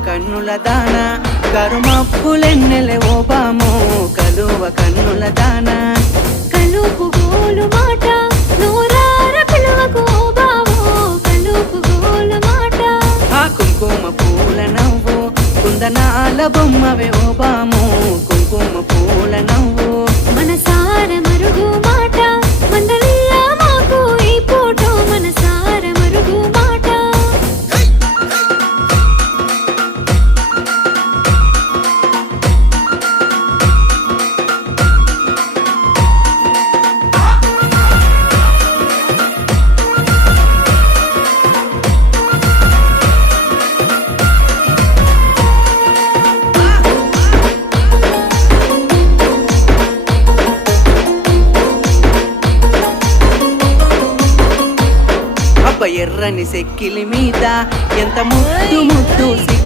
కన్నుల దాన కరుమప్పులెన్నెలే ఓ బామో కలువ కన్నుల దాన కలుపు గోలు మాట నూరార పిలువకు ఓ బావో కలుపు గోలు మాట ఆ కుంకుమ పూల నవ్వు కుందనాల బొమ్మవే ఓ బామో కుంకుమ పూల నవ్వు మనసార మరుగు మాట మందలియ మాకు ఈ పూట మనసార మరుగు మాట అబ్బ ఎర్రని సెక్కిలి మీద ఎంత ముద్దు ముద్దు